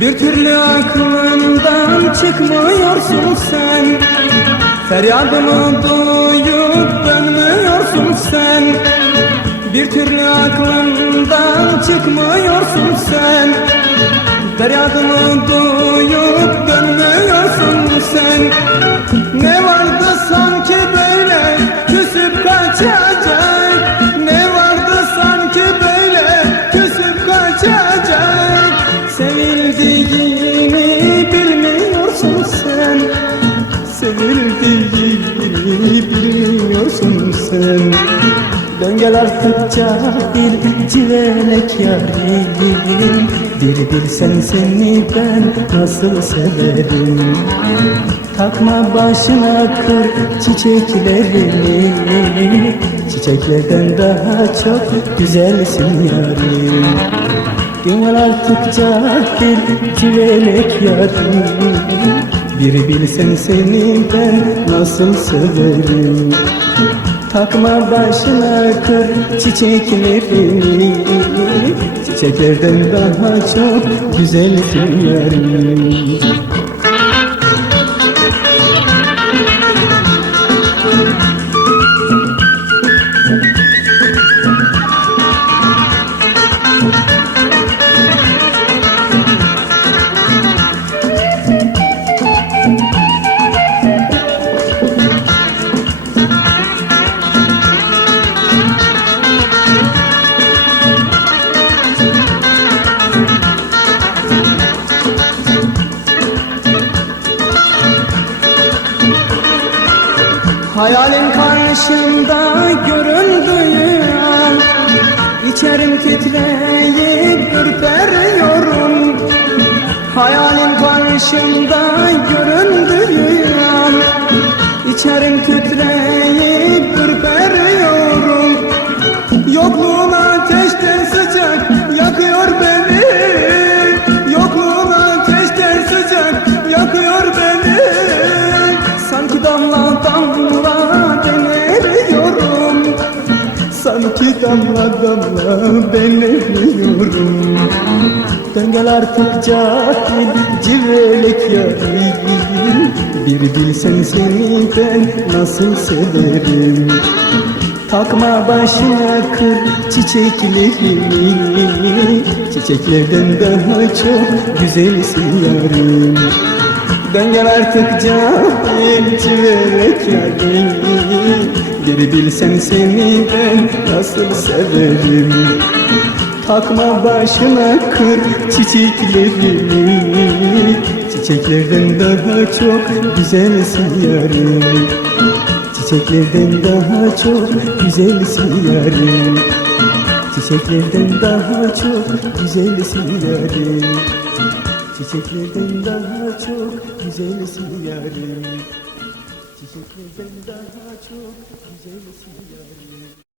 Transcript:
Bir türlü aklımdan çıkmıyorsun sen. Feryadımı duyup dönmüyorsun sen. Bir türlü aklımdan çıkmıyorsun sen. Feryadımı duyup dönmüyorsun sen. Ne vardı sanki böyle küsüp kaçacak sen Dön gel artık cahil civelek yarim Bir bilsen seni ben nasıl severim? Takma başına kır çiçeklerini. Çiçeklerden daha çok güzelsin yarim. Gönül artık cahil civelek yarim. Bir bilsen seni ben nasıl severim Takma başına kır çiçeklerini. Çiçeklerden daha çok güzelsin yarim Hayalin karşımda göründüğü an İçerim titreyip ürperiyorum. Hayalin karşımda göründüğü damla damla ben eriyorum Dön gel artık cahil civelek yarim Bir bilsen seni ben nasıl severim? Takma başına kır çiçeklerini. Çiçeklerden daha çok güzelsin yarim Dön gel artık cahil civelek yarim Bir bilsen seni ben nasıl severim? Takma başına kır çiçeklerini. Çiçeklerden daha çok güzelsin yarim Çiçeklerden daha çok güzelsin yarim Çiçeklerden daha çok güzelsin yarim Çiçeklerden daha çok güzelsin yarim Çiçeklerden daha çok güzelsin yarim